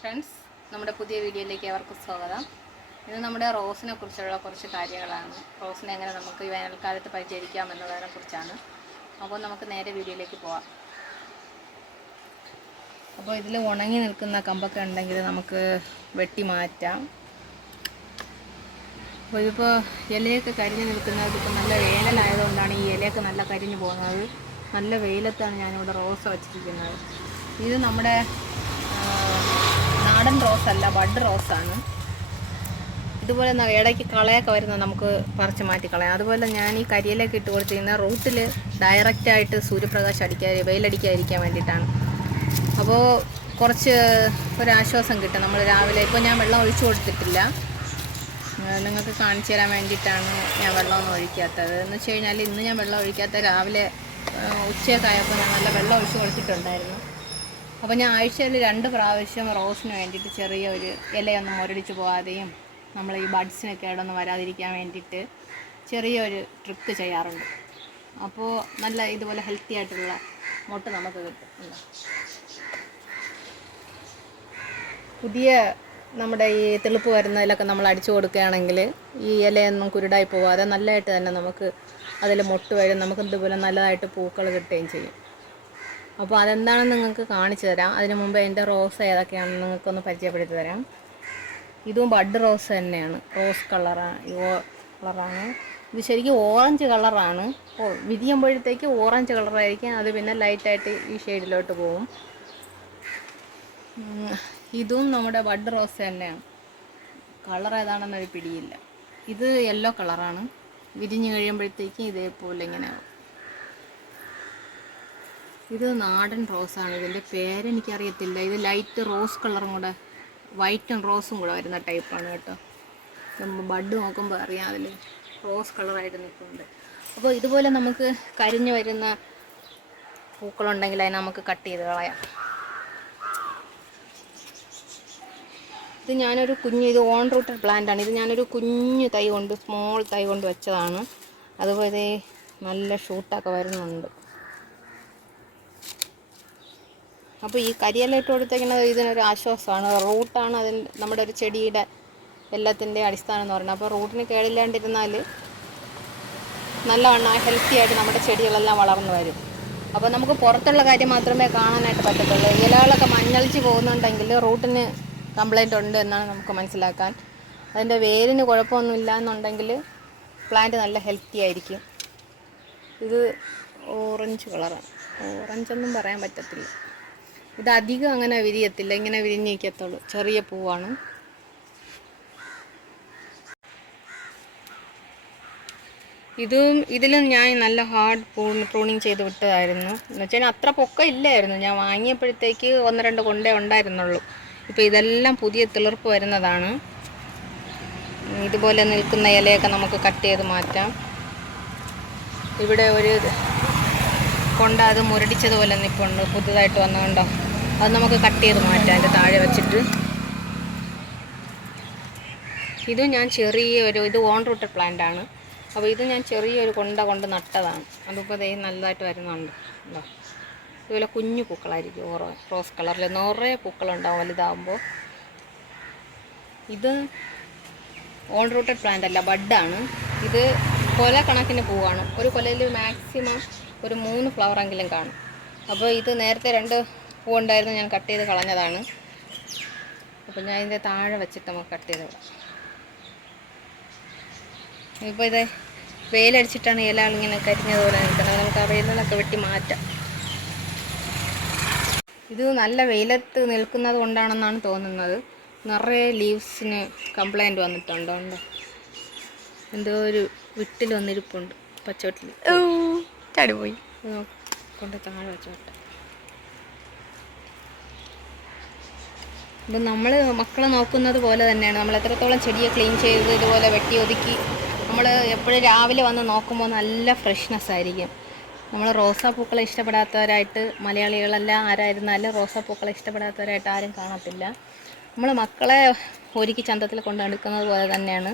Friends നമ്മുടെ പുതിയ വീഡിയോയിലേക്ക് അവർക്ക് സ്വാഗതം. ഇത് നമ്മുടെ റോസിനെ കുറിച്ചുള്ള കുറച്ച് കാര്യങ്ങളാണ്. റോസിനെ എങ്ങനെ നമുക്ക് വേനൽക്കാലത്ത് പരിചരിക്കാം എന്നതിനെ കുറിച്ചാണ്. അപ്പോൾ നമുക്ക് നേരെ വീഡിയോയിലേക്ക് പോവാം. അപ്പോൾ ഇതിൽ ഉണങ്ങി നിൽക്കുന്ന കമ്പൊക്കെ ഉണ്ടെങ്കിൽ നമുക്ക് വെട്ടി മാറ്റാം. അപ്പോൾ ഇതിപ്പോൾ ഇലയൊക്കെ കരിഞ്ഞു നിൽക്കുന്നത് ഇപ്പോൾ നല്ല വേനലായതുകൊണ്ടാണ് ഈ ഇലയൊക്കെ നല്ല കരിഞ്ഞു പോകുന്നത്. നല്ല വെയിലത്താണ് ഞാനിവിടെ റോസ് വച്ചിരിക്കുന്നത്. ഇത് നമ്മുടെ നാടൻ റോസ് അല്ല ബഡ് റോസാണ്. ഇതുപോലെ ഇടയ്ക്ക് കളയൊക്കെ വരുന്നത് നമുക്ക് പറിച്ച് മാറ്റി കളയാം. അതുപോലെ ഞാൻ ഈ കരിയിലേക്ക് ഇട്ട് കൊടുത്തിരുന്ന റൂട്ടിൽ ഡയറക്റ്റായിട്ട് സൂര്യപ്രകാശം അടിക്കാതെ വെയിലടിക്കാതിരിക്കാൻ വേണ്ടിയിട്ടാണ്. അപ്പോൾ കുറച്ച് ഒരാശ്വാസം കിട്ടും. നമ്മൾ രാവിലെ ഇപ്പോൾ ഞാൻ വെള്ളം ഒഴിച്ചു കൊടുത്തിട്ടില്ല. നിങ്ങൾക്ക് കാണിച്ചു തരാൻ വേണ്ടിയിട്ടാണ് ഞാൻ വെള്ളമൊന്നും ഒഴിക്കാത്തത്. എന്ന് വെച്ച് കഴിഞ്ഞാൽ ഇന്ന് ഞാൻ വെള്ളം ഒഴിക്കാത്ത രാവിലെ ഉച്ചയൊക്കെ ആയപ്പോൾ ഞാൻ നല്ല വെള്ളം ഒഴിച്ചു കൊടുത്തിട്ടുണ്ടായിരുന്നു. അപ്പോൾ ഞാൻ ആഴ്ചയിൽ രണ്ട് പ്രാവശ്യം റോസിന് വേണ്ടിയിട്ട് ചെറിയ ഒരു ഇലയൊന്നും മുരടിച്ച് പോകാതെയും നമ്മൾ ഈ ബഡ്സിനൊക്കെ ഇടന്ന് വരാതിരിക്കാൻ വേണ്ടിയിട്ട് ചെറിയൊരു ട്രിക്ക് ചെയ്യാറുണ്ട്. അപ്പോൾ നല്ല ഇതുപോലെ ഹെൽത്തി ആയിട്ടുള്ള മുട്ട നമുക്ക് കിട്ടും. പുതിയ നമ്മുടെ ഈ തെളുപ്പ് വരുന്നതിലൊക്കെ നമ്മൾ അടിച്ചു കൊടുക്കുകയാണെങ്കിൽ ഈ ഇലയൊന്നും കുരുടായി പോവാതെ നല്ലതായിട്ട് തന്നെ നമുക്ക് അതിൽ മുട്ട് വരും നമുക്ക് ഇതുപോലെ നല്ലതായിട്ട് പൂക്കൾ കിട്ടുകയും ചെയ്യും. അപ്പോൾ അതെന്താണെന്ന് നിങ്ങൾക്ക് കാണിച്ചു തരാം? അതിന് മുമ്പ് എന്റെ റോസ് ഏതൊക്കെയാണെന്ന് നിങ്ങൾക്കൊന്ന് പരിചയപ്പെടുത്തി തരാം. ഇതും ബഡ് റോസ് തന്നെയാണ്. റോസ് കളറാണ് കളറാണ്. ഇത് ശരിക്കും ഓറഞ്ച് കളറാണ്. വിരിയുമ്പോഴത്തേക്ക് ഓറഞ്ച് കളറായിരിക്കും. അത് പിന്നെ ലൈറ്റായിട്ട് ഈ ഷെയ്ഡിലോട്ട് പോകും. ഇതും നമ്മുടെ ബഡ് റോസ് തന്നെയാണ്. കളർ ഏതാണെന്നൊരു പിടിയില്ല. ഇത് യെല്ലോ കളറാണ്. വിരിഞ്ഞ് കഴിയുമ്പോഴത്തേക്കും ഇതേപോലെ ഇങ്ങനെ ഇത് നാടൻ റോസാണ് ഇതിന്റെ പേരെനിക്കറിയത്തില്ല ഇത് ലൈറ്റ് റോസ് കളറും കൂടെ വൈറ്റും റോസും കൂടെ വരുന്ന ടൈപ്പാണ് കേട്ടോ. നമ്മൾ ബഡ് നോക്കുമ്പോൾ അറിയാം അതിൽ റോസ് കളറായിട്ട് നിൽക്കുന്നുണ്ട്. അപ്പോൾ ഇതുപോലെ നമുക്ക് കരിഞ്ഞു വരുന്ന പൂക്കളുണ്ടെങ്കിൽ അതിനെ നമുക്ക് കട്ട് ചെയ്ത് കളയാം. ഇത് ഞാനൊരു കുഞ്ഞ് ഇത് ഓൺ റൂട്ടർ പ്ലാന്റ് ആണ്. ഇത് ഞാനൊരു കുഞ്ഞു തൈ കൊണ്ട് സ്മോൾ തൈ കൊണ്ട് വെച്ചതാണ്. അതുപോലെ നല്ല ഷൂട്ടൊക്കെ വരുന്നുണ്ട്. അപ്പോൾ ഈ കരിയില ഇട്ട് കൊടുത്തേക്കുന്നത് ഇതിനൊരു ആശ്വാസമാണ്. റൂട്ടാണ് അതിന് നമ്മുടെ ഒരു ചെടിയുടെ എല്ലാത്തിന്റെ അടിസ്ഥാനം എന്ന് പറയുന്നത്. അപ്പോൾ റൂട്ടിന് കേടില്ലാണ്ടിരുന്നാൽ നല്ലവണ്ണം ഹെൽത്തി ആയിട്ട് നമ്മുടെ ചെടികളെല്ലാം വളർന്നു വരും. അപ്പോൾ നമുക്ക് പുറത്തുള്ള കാര്യം മാത്രമേ കാണാനായിട്ട് പറ്റത്തുള്ളൂ. ഇലകളൊക്കെ മഞ്ഞളിച്ച് പോകുന്നുണ്ടെങ്കിൽ റൂട്ടിന് കംപ്ലൈന്റ് ഉണ്ട് എന്നാണ് നമുക്ക് മനസ്സിലാക്കാൻ. അതിന്റെ വേരിന് കുഴപ്പമൊന്നുമില്ല എന്നുണ്ടെങ്കിൽ പ്ലാന്റ് നല്ല ഹെൽത്തി ആയിരിക്കും. ഇത് ഓറഞ്ച് കളറാണ് ഓറഞ്ചൊന്നും പറയാൻ പറ്റത്തില്ല. ഇത് അധികം അങ്ങനെ വിരിയത്തില്ല ഇങ്ങനെ വിരിഞ്ഞിരിക്കത്തുള്ളൂ. ചെറിയ പൂവാണ്. ഇതും ഇതിലും ഞാൻ നല്ല ഹാർഡ് പ്രൂണിങ് ചെയ്ത് വിട്ടതായിരുന്നു. എന്ന് വെച്ചാൽ അത്ര പൊക്കം ഇല്ലായിരുന്നു ഞാൻ വാങ്ങിയപ്പോഴത്തേക്ക് ഒന്ന് രണ്ട് കൊണ്ടേ ഉണ്ടായിരുന്നുള്ളൂ. ഇപ്പോൾ ഇതെല്ലാം പുതിയ തിളർപ്പ് വരുന്നതാണ്. ഇതുപോലെ നിൽക്കുന്ന ഇലയൊക്കെ നമുക്ക് കട്ട് ചെയ്ത് മാറ്റാം. ഇവിടെ ഒരു കൊണ്ട അത് മുരടിച്ചതുപോലെ നിൽപ്പുണ്ട് പുതുതായിട്ട് വന്നതുകൊണ്ടോ. അത് നമുക്ക് കട്ട് ചെയ്ത് മാറ്റാം. അതിന്റെ താഴെ വെച്ചിട്ട്. ഇത് ഞാൻ ചെറിയ ഒരു ഇത് ഓൺ റൂട്ടഡ് പ്ലാന്റ് ആണ്. അപ്പോൾ ഇത് ഞാൻ ചെറിയൊരു കൊണ്ട കൊണ്ട് നട്ടതാണ്. അതിപ്പോൾ ദൈവം നല്ലതായിട്ട് വരുന്നുണ്ട്. ഉണ്ടോ? ഇതുപോലെ കുഞ്ഞു പൂക്കളായിരിക്കും ഓറോ റോസ് കളറിൽ നിറയെ പൂക്കളുണ്ടാവും വലുതാകുമ്പോൾ ഇത് ഓൺ റൂട്ടഡ് പ്ലാന്റ് അല്ല ബഡാണ്. ഇത് കൊല കണക്കിന് പൂവാണ്. ഒരു കൊലയിൽ മാക്സിമം ഒരു മൂന്ന് ഫ്ലവറെങ്കിലും കാണും. അപ്പോൾ ഇത് നേരത്തെ രണ്ട് പൂ ഉണ്ടായിരുന്നു ഞാൻ കട്ട് ചെയ്ത് കളഞ്ഞതാണ്. അപ്പോൾ ഞാൻ ഇതിന്റെ താഴെ വെച്ചിട്ട് നമുക്ക് കട്ട് ചെയ്ത് വിടാം ഇപ്പോൾ ഇത് വെയിലടിച്ചിട്ടാണ് ഇല ഇങ്ങനെ കരിഞ്ഞതുപോലെ നിൽക്കുന്നത്. നമുക്ക് ആ വെയിലൊക്കെ വെട്ടി മാറ്റാം. ഇത് നല്ല വെയിലത്ത് നിൽക്കുന്നത് കൊണ്ടാണെന്നാണ് തോന്നുന്നത്. നിറയെ ലീവ്സിന് കംപ്ലൈന്റ് വന്നിട്ടുണ്ടോ. എന്തോ ഒരു വിട്ടിൽ വന്നിരിപ്പുണ്ട്. പച്ചവട്ടിൽ. ചാടിപ്പോയി കൊണ്ട് താഴെ വെച്ചോട്ടെ ഇത് നമ്മൾ മക്കളെ നോക്കുന്നത് പോലെ തന്നെയാണ്. നമ്മൾ എത്രത്തോളം ചെടിയെ ക്ലീൻ ചെയ്ത് ഇതുപോലെ വെട്ടി ഒതുക്കി നമ്മൾ എപ്പോഴും രാവിലെ വന്ന് നോക്കുമ്പോൾ നല്ല ഫ്രഷ്നെസ് ആയിരിക്കും. നമ്മൾ റോസാപ്പൂക്കളെ ഇഷ്ടപ്പെടാത്തവരായിട്ട് മലയാളികളെല്ലാം ആരായിരുന്നാലും റോസാപ്പൂക്കളെ ഇഷ്ടപ്പെടാത്തവരായിട്ട് ആരും കാണത്തില്ല. നമ്മൾ മക്കളെ ഒരുക്കി ചന്തത്തിൽ കൊണ്ടെടുക്കുന്നത് പോലെ തന്നെയാണ്.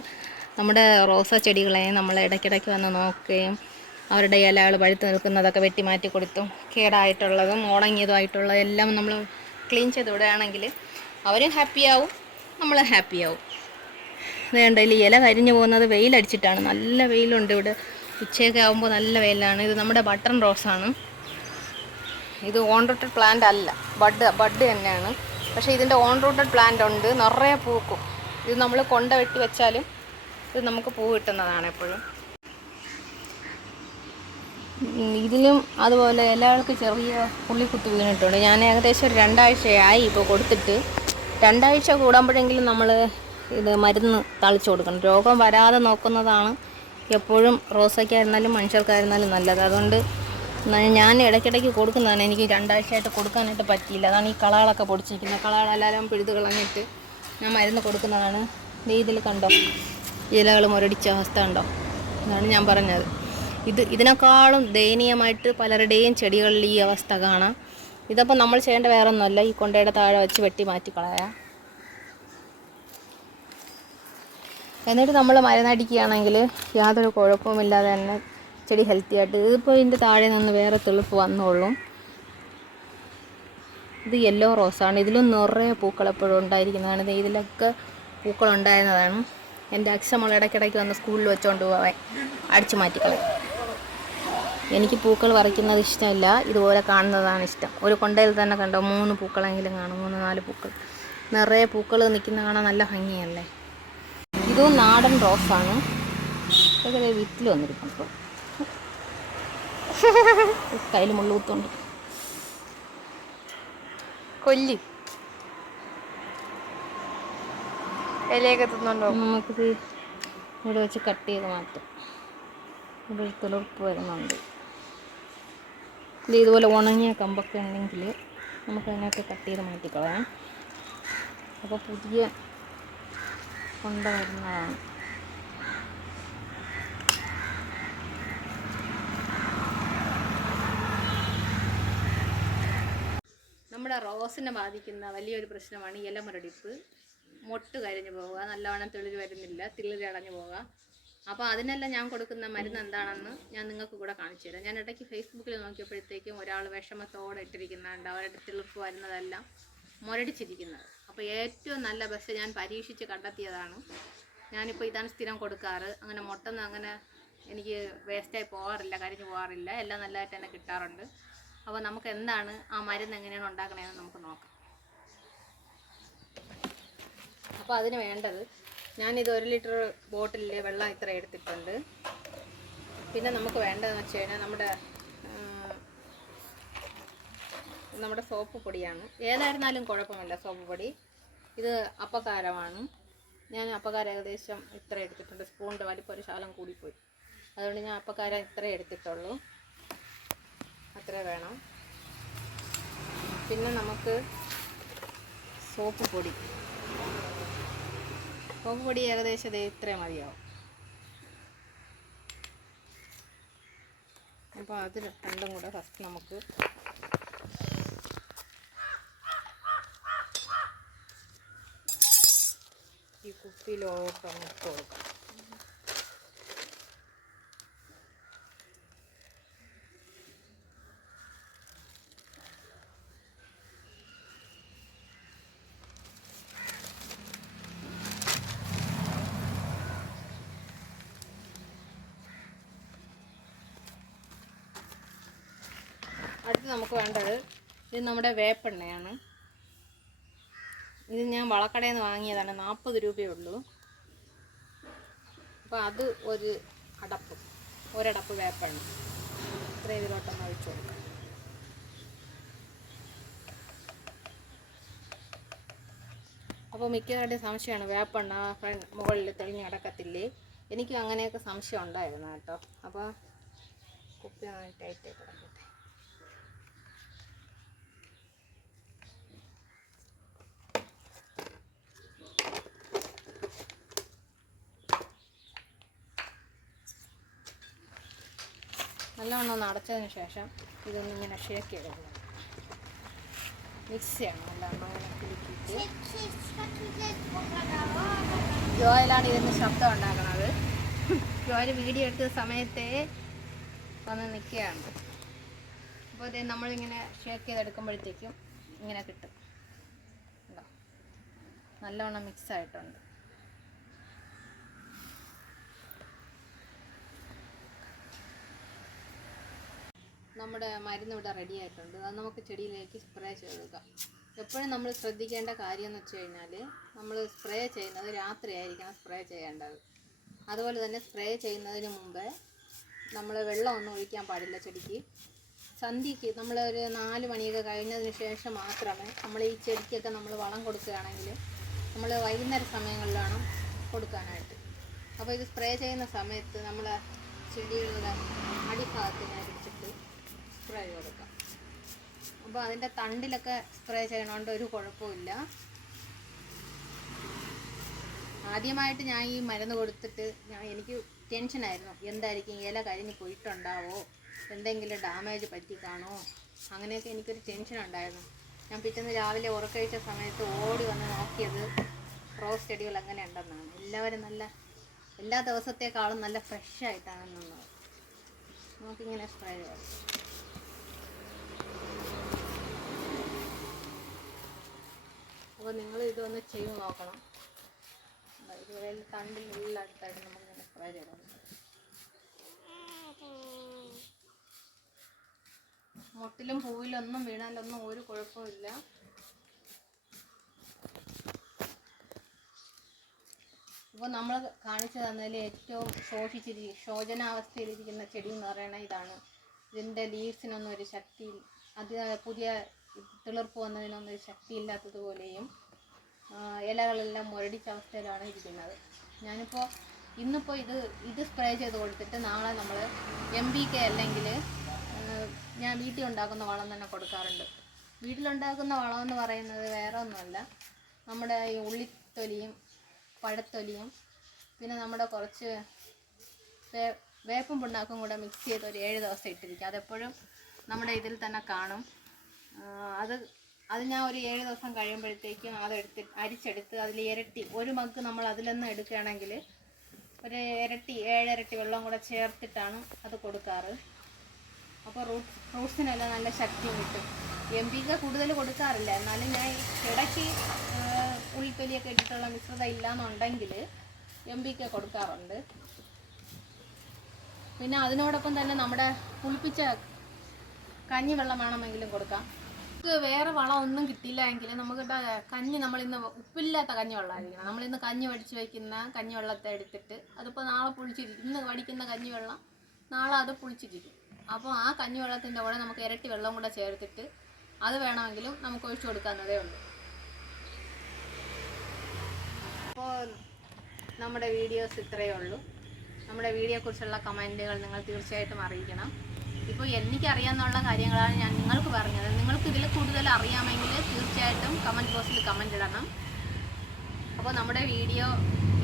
നമ്മുടെ റോസാ ചെടികളെ നമ്മൾ ഇടയ്ക്കിടയ്ക്ക് വന്ന് നോക്കുകയും അവരുടെ ഇലകൾ പഴുത്ത് നിൽക്കുന്നതൊക്കെ വെട്ടി മാറ്റി കൊടുത്തു കേടായിട്ടുള്ളതും ഉണങ്ങിയതുമായിട്ടുള്ള എല്ലാം നമ്മൾ ക്ലീൻ ചെയ്ത് വിടുകയാണെങ്കിൽ അവരും ഹാപ്പിയാവും നമ്മൾ ഹാപ്പിയാവും വേണ്ട ഇല കരിഞ്ഞു പോകുന്നത് വെയിലടിച്ചിട്ടാണ്. നല്ല വെയിലുണ്ട് ഇവിടെ. ഉച്ചയൊക്കെ ആകുമ്പോൾ നല്ല വെയിലാണ്. ഇത് നമ്മുടെ ബട്ടൺ റോസാണ് ഇത് ഓൺ റൂട്ടഡ് പ്ലാന്റ് അല്ല. ബഡ് ബഡ് തന്നെയാണ്. പക്ഷേ ഇതിന്റെ ഓൺ റൂട്ടഡ് പ്ലാന്റ് ഉണ്ട്. നിറയെ പൂക്കും. ഇത് നമ്മൾ കൊണ്ട വെട്ടി വെച്ചാലും ഇത് നമുക്ക് പൂ കിട്ടുന്നതാണ് എപ്പോഴും. ഇതിലും അതുപോലെ എല്ലാവർക്കും ചെറിയ പുള്ളിക്കുത്ത് വീണിട്ടുണ്ട്. ഞാൻ ഏകദേശം ഒരു രണ്ടാഴ്ചയായി ഇപ്പോൾ കൊടുത്തിട്ട്. രണ്ടാഴ്ച കൂടുമ്പോഴെങ്കിലും നമ്മൾ ഇത് മരുന്ന് തളിച്ചു കൊടുക്കണം. രോഗം വരാതെ നോക്കുന്നതാണ് എപ്പോഴും റോസയ്ക്കായിരുന്നാലും മനുഷ്യർക്കായിരുന്നാലും നല്ലത്. അതുകൊണ്ട് ഞാൻ ഇടയ്ക്കിടയ്ക്ക് കൊടുക്കുന്നതാണ്. എനിക്ക് രണ്ടാഴ്ചയായിട്ട് കൊടുക്കാനായിട്ട് പറ്റിയില്ല. അതാണ് ഈ കളകളൊക്കെ പൊടിച്ചിരിക്കുന്നത്. കളകളെല്ലാം പിഴുത് കളഞ്ഞിട്ട് ഞാൻ മരുന്ന് കൊടുക്കുന്നതാണ്. ഇതിൽ കണ്ടോ? ഇലകൾ മുരടിച്ച അവസ്ഥ ഉണ്ടോ എന്നാണ് ഞാൻ പറഞ്ഞത്. ഇത് ഇതിനേക്കാളും ദയനീയമായിട്ട് പലരുടെയും ചെടികളിൽ ഈ അവസ്ഥ കാണാം. ഇതപ്പോൾ നമ്മൾ ചെയ്യേണ്ട വേറെ ഒന്നുമല്ല ഈ കൊണ്ടയുടെ താഴെ വെച്ച് വെട്ടി മാറ്റി കളയാം. എന്നിട്ട് നമ്മൾ മരുന്നടിക്കുകയാണെങ്കിൽ യാതൊരു കുഴപ്പവുമില്ലാതെ തന്നെ ചെടി ഹെൽത്തി ആയിട്ട് ഇതിപ്പോൾ ഇതിന്റെ താഴെ നിന്ന് വേറെ തെളിപ്പ് വന്നോളും. ഇത് യെല്ലോ റോസാണ് ഇതിലും നിറയെ പൂക്കൾ എപ്പോഴും ഉണ്ടായിരിക്കുന്നതാണ്. ഇതിലൊക്കെ പൂക്കൾ ഉണ്ടായിരുന്നതാണ്. എന്റെ അക്ഷമൾ ഇടയ്ക്കിടയ്ക്ക് വന്ന് സ്കൂളിൽ വെച്ചുകൊണ്ട് പോവാൻ അടിച്ചു മാറ്റിക്കളയും എനിക്ക് പൂക്കൾ പറിക്കുന്നത് ഇഷ്ടമില്ല. ഇതുപോലെ കാണുന്നതാണ് ഇഷ്ടം. ഒരു കൊണ്ടയിൽ തന്നെ കണ്ടോ? മൂന്ന് പൂക്കളെങ്കിലും കാണും. മൂന്ന് നാല് പൂക്കൾ. നിറയെ പൂക്കൾ നിൽക്കുന്ന കാണാൻ നല്ല ഭംഗിയല്ലേ? ഇതും നാടൻ റോസാണ് ഇതൊക്കെ വിത്തിൽ വന്നിരിക്കുന്നു കയ്യിൽ മുള്ളുകുത്തുണ്ട് കൊല്ലി. ഇലയൊക്കെ തിന്നുണ്ടോ നമുക്കിത് ഇവിടെ വെച്ച് കട്ട് ചെയ്ത് മാറ്റും. ഇവിടെ തുളിർപ്പ് വരുന്നുണ്ട്. ഇത് ഇതുപോലെ ഉണങ്ങിയ കമ്പൊക്കെ ഉണ്ടെങ്കിൽ നമുക്ക് അതിനൊക്കെ കട്ട് ചെയ്ത് മാറ്റിക്കളയാം. അപ്പോൾ പുതിയ കൊണ്ട വരുന്നതാണ്. നമ്മുടെ റോസിനെ ബാധിക്കുന്ന വലിയൊരു പ്രശ്നമാണ് ഇലമുരടിപ്പ്. മൊട്ട് കരിഞ്ഞു പോവുക നല്ലവണ്ണം തെളിര് വരുന്നില്ല തിളിരടഞ്ഞു പോവുക. അപ്പോൾ അതിനെല്ലാം ഞാൻ കൊടുക്കുന്ന മരുന്ന് എന്താണെന്ന് ഞാൻ നിങ്ങൾക്ക് കൂടെ കാണിച്ചു തരാം. ഞാൻ ഇടയ്ക്ക് ഫേസ്ബുക്കിൽ നോക്കിയപ്പോഴത്തേക്കും ഒരാൾ വിഷമത്തോടെ ഇട്ടിരിക്കുന്നുണ്ട്. അവരുടെ തിളിർപ്പ് വരുന്നതെല്ലാം മുരടിച്ചിരിക്കുന്നത്. അപ്പോൾ ഏറ്റവും നല്ല ബസ് ഞാൻ പരീക്ഷിച്ച് കണ്ടെത്തിയതാണ്. ഞാനിപ്പോൾ ഇതാണ് സ്ഥിരം കൊടുക്കാറ്. അങ്ങനെ മുട്ടന്ന് അങ്ങനെ എനിക്ക് വേസ്റ്റായി പോകാറില്ല കരിഞ്ഞു പോകാറില്ല എല്ലാം നല്ലതായിട്ട് തന്നെ കിട്ടാറുണ്ട്. അപ്പോൾ നമുക്ക് എന്താണ് ആ മരുന്ന് എങ്ങനെയാണ് ഉണ്ടാക്കണതെന്ന് നമുക്ക് നോക്കാം. അപ്പോൾ അതിന് വേണ്ടത് ഞാനിത് ഒരു ലിറ്റർ ബോട്ടിലിൽ വെള്ളം ഇത്ര എടുത്തിട്ടുണ്ട്. പിന്നെ നമുക്ക് വേണ്ടതെന്ന് വെച്ച് കഴിഞ്ഞാൽ നമ്മുടെ നമ്മുടെ സോപ്പ് പൊടിയാണ്. ഏതായിരുന്നാലും കുഴപ്പമില്ല സോപ്പ് പൊടി. ഇത് അപ്പക്കാരമാണ് ഞാൻ അപ്പക്കാരം ഏകദേശം ഇത്ര എടുത്തിട്ടുണ്ട്. സ്പൂണിന്റെ വലിപ്പം ഒരു ശാലം കൂടിപ്പോയി. അതുകൊണ്ട് ഞാൻ അപ്പക്കാരം ഇത്ര എടുത്തിട്ടുള്ളൂ. അത്ര വേണം. പിന്നെ നമുക്ക് സോപ്പ് പൊടി. സോപ്പ് പൊടി ഏകദേശം ഇത്രയും മതിയാവും. അപ്പോൾ അത് രണ്ടും കൂടെ ഫസ്റ്റ് നമുക്ക് ഈ കുപ്പിയിലോട്ടൊന്ന് കൊടുക്കാം. അടുത്ത് നമുക്ക് വേണ്ടത് ഇത് നമ്മുടെ വേപ്പെണ്ണയാണ്. ഇത് ഞാൻ വളക്കടയിൽ നിന്ന് വാങ്ങിയതാണ് നാൽപ്പത് രൂപയേ ഉള്ളൂ. അപ്പോൾ അത് ഒരു അടപ്പ് ഒരടപ്പ് വേപ്പെണ്ണ. ഇത്ര ഇതിലോട്ടൊന്ന് ഒഴിച്ചു കൊടുക്കാം. അപ്പോൾ മിക്കവരുടെയും സംശയമാണ് വേപ്പെണ്ണ മുകളിൽ തെളിഞ്ഞ് കിടക്കത്തില്ലേ? എനിക്കും അങ്ങനെയൊക്കെ സംശയം ഉണ്ടായിരുന്നു കേട്ടോ. അപ്പോൾ കുപ്പി നന്നായി ടൈറ്റായി കിടക്കട്ടെ നല്ലവണ്ണം ഒന്ന് അടച്ചതിന് ശേഷം ഇതൊന്ന് ഇങ്ങനെ ഷേക്ക് ചെയ്തെടുക്കണം. മിക്സ് ചെയ്യണം. നല്ലവണ്ണം അങ്ങനെ കുലുക്കിയിട്ട്. ഇതിന് ശബ്ദം ഉണ്ടാക്കണത്. ജോയിൽ വീഡിയോ എടുത്ത സമയത്തെ വന്ന് നിൽക്കുകയാണ്. അപ്പോൾ ഇത് നമ്മളിങ്ങനെ ഷേക്ക് ചെയ്തെടുക്കുമ്പോഴത്തേക്കും ഇങ്ങനെ കിട്ടും? നല്ലവണ്ണം മിക്സ് ആയിട്ടുണ്ട്. നമ്മുടെ മരുന്ന് ഇവിടെ റെഡി ആയിട്ടുണ്ട്. അത് നമുക്ക് ചെടിയിലേക്ക് സ്പ്രേ ചെയ്തെടുക്കാം. എപ്പോഴും നമ്മൾ ശ്രദ്ധിക്കേണ്ട കാര്യം എന്ന് വെച്ച് കഴിഞ്ഞാൽ നമ്മൾ സ്പ്രേ ചെയ്യുന്നത് രാത്രി ആയിരിക്കണം സ്പ്രേ ചെയ്യേണ്ടത്. അതുപോലെ തന്നെ സ്പ്രേ ചെയ്യുന്നതിന് മുമ്പേ നമ്മൾ വെള്ളമൊന്നും ഒഴിക്കാൻ പാടില്ല ചെടിക്ക്. സന്ധ്യയ്ക്ക് നമ്മൾ ഒരു നാല് മണിയൊക്കെ കഴിഞ്ഞതിന് ശേഷം മാത്രമേ നമ്മൾ ഈ ചെടിക്കൊക്കെ നമ്മൾ വളം കൊടുക്കുകയാണെങ്കിൽ നമ്മൾ വൈകുന്നേര സമയങ്ങളിലാണ് കൊടുക്കാനായിട്ട്. അപ്പോൾ ഇത് സ്പ്രേ ചെയ്യുന്ന സമയത്ത് നമ്മൾ ചെടികളുടെ അടിഭാഗത്തിനെ പിടിച്ചിട്ട് സ്പ്രേ കൊടുക്കാം. അപ്പോൾ അതിന്റെ തണ്ടിലൊക്കെ സ്പ്രേ ചെയ്യണോണ്ട് ഒരു കുഴപ്പമില്ല. ആദ്യമായിട്ട് ഞാൻ ഈ മരുന്ന് കൊടുത്തിട്ട് ഞാൻ എനിക്ക് ടെൻഷനായിരുന്നു എന്തായിരിക്കും? ഇല കരിഞ്ഞ് പോയിട്ടുണ്ടാവോ? എന്തെങ്കിലും ഡാമേജ് പറ്റി കാണോ അങ്ങനെയൊക്കെ എനിക്കൊരു ടെൻഷൻ ഉണ്ടായിരുന്നു. ഞാൻ പിറ്റേന്ന് രാവിലെ ഉറക്കഴിച്ച സമയത്ത് ഓടി വന്ന് നോക്കിയത് റോസ് ചെടികൾ അങ്ങനെ ഉണ്ടെന്നാണ്. എല്ലാവരും നല്ല എല്ലാ ദിവസത്തേക്കാളും നല്ല ഫ്രഷ് ആയിട്ടാണ് നിന്നത്. നമുക്കിങ്ങനെ സ്പ്രേ ചെയ്യാം. അപ്പോൾ നിങ്ങൾ ഇതൊന്ന് ചെയ്ത് നോക്കണം. ഇതുവരെ തണ്ടിൽ തണ്ടിൽ എല്ലായിടത്തായിട്ട് നമുക്കിങ്ങനെ ഫ്രൈ ചെയ്യണം മുട്ടിലും പൂവിലൊന്നും വീണാലൊന്നും ഒരു കുഴപ്പമില്ല ഇപ്പോൾ നമ്മൾ കാണിച്ചു തന്നതിൽ ഏറ്റവും ശോഷിച്ചിരി ശോചനാവസ്ഥയിലിരിക്കുന്ന ചെടി എന്ന് പറയുന്നത് ഇതാണ് ഇതിന്റെ ലീവ്സിനൊന്നും ഒരു ശക്തി അത് പുതിയ തിളിർപ്പ് വന്നതിനൊന്നും ശക്തിയില്ലാത്തതുപോലെയും ഇലകളെല്ലാം മുരടിച്ച അവസ്ഥയിലാണ് ഇരിക്കുന്നത്. ഞാനിപ്പോൾ ഇന്നിപ്പോൾ ഇത് ഇത് സ്പ്രേ ചെയ്ത് കൊടുത്തിട്ട് നാളെ നമ്മൾ എം ബി കെ അല്ലെങ്കിൽ ഞാൻ വീട്ടിൽ ഉണ്ടാക്കുന്ന വളം തന്നെ കൊടുക്കാറുണ്ട്. വീട്ടിലുണ്ടാക്കുന്ന വളം എന്ന് പറയുന്നത് വേറെ ഒന്നുമല്ല. നമ്മുടെ ഈ ഉള്ളിത്തൊലിയും പഴത്തൊലിയും പിന്നെ നമ്മുടെ കുറച്ച് വേപ്പും പിണ്ണാക്കും കൂടെ മിക്സ് ചെയ്ത് ഒരു ഏഴ് ദിവസം ഇട്ടിരിക്കും. അതെപ്പോഴും നമ്മുടെ ഇതിൽ തന്നെ കാണും. അത് അത് ഞാൻ ഒരു ഏഴ് ദിവസം കഴിയുമ്പോഴത്തേക്കും അതെടുത്ത് അരിച്ചെടുത്ത് അതിൽ ഇരട്ടി ഒരു മഗ് നമ്മൾ അതിൽ നിന്ന് എടുക്കുകയാണെങ്കിൽ ഒരു ഇരട്ടി ഏഴിരട്ടി വെള്ളം കൂടെ ചേർത്തിട്ടാണ് അത് കൊടുക്കാറ്. അപ്പോൾ റൂട്ട് ഫ്രൂട്ട്സിനെല്ലാം നല്ല ശക്തി കിട്ടും. എം പിക്ക് കൂടുതൽ കൊടുക്കാറില്ല. എന്നാലും ഞാൻ ഇടയ്ക്ക് ഉള്ളിത്തൊലിയൊക്കെ ഇട്ടിട്ടുള്ള മിശ്രിതം ഇല്ലാന്നുണ്ടെങ്കിൽ എം പിക്ക് കൊടുക്കാറുണ്ട്. പിന്നെ അതിനോടൊപ്പം തന്നെ നമ്മുടെ പുളിപ്പിച്ച കഞ്ഞി വെള്ളം വേണമെങ്കിലും കൊടുക്കാം. നമുക്ക് വേറെ വളം ഒന്നും കിട്ടിയില്ല എങ്കിൽ നമുക്ക് കഞ്ഞി നമ്മൾ ഇന്ന് ഉപ്പില്ലാത്ത കഞ്ഞി വെള്ളമായിരിക്കണം. നമ്മൾ ഇന്ന് കഞ്ഞി വടിച്ച് വയ്ക്കുന്ന കഞ്ഞി വെള്ളത്തെ എടുത്തിട്ട് അതിപ്പോൾ നാളെ പുളിച്ചിരിക്കും. ഇന്ന് വടിക്കുന്ന കഞ്ഞി വെള്ളം നാളെ അത് പുളിച്ചിരിക്കും. അപ്പോൾ ആ കഞ്ഞി വെള്ളത്തിന്റെ കൂടെ നമുക്ക് ഇരട്ടി വെള്ളം കൂടെ ചേർത്തിട്ട് അത് വേണമെങ്കിലും നമുക്ക് ഒഴിച്ചു കൊടുക്കാവുന്നതേ ഉള്ളൂ. അപ്പോൾ നമ്മുടെ വീഡിയോസ് ഇത്രയേ ഉള്ളൂ. നമ്മുടെ വീഡിയോയെക്കുറിച്ചുള്ള കമന്റുകൾ നിങ്ങൾ തീർച്ചയായിട്ടും അറിയിക്കണം. ഇപ്പോൾ എനിക്കറിയാമെന്നുള്ള കാര്യങ്ങളാണ് ഞാൻ നിങ്ങൾക്ക് പറഞ്ഞത്. നിങ്ങൾക്ക് ഇതിൽ കൂടുതൽ അറിയാമെങ്കിൽ തീർച്ചയായിട്ടും കമന്റ് ബോക്സിൽ കമന്റ് ഇടണം. അപ്പോൾ നമ്മുടെ വീഡിയോ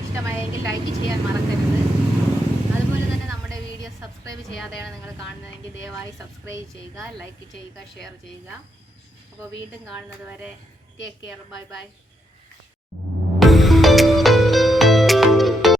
ഇഷ്ടമായെങ്കിൽ ലൈക്ക് ചെയ്യാൻ മറക്കരുത്. അതുപോലെ തന്നെ നമ്മുടെ വീഡിയോ സബ്സ്ക്രൈബ് ചെയ്യാതെയാണ് നിങ്ങൾ കാണുന്നതെങ്കിൽ ദയവായി സബ്സ്ക്രൈബ് ചെയ്യുക ലൈക്ക് ചെയ്യുക ഷെയർ ചെയ്യുക. അപ്പോൾ വീണ്ടും കാണുന്നത് വരെ ടേക്ക് കെയർ ബൈ ബൈ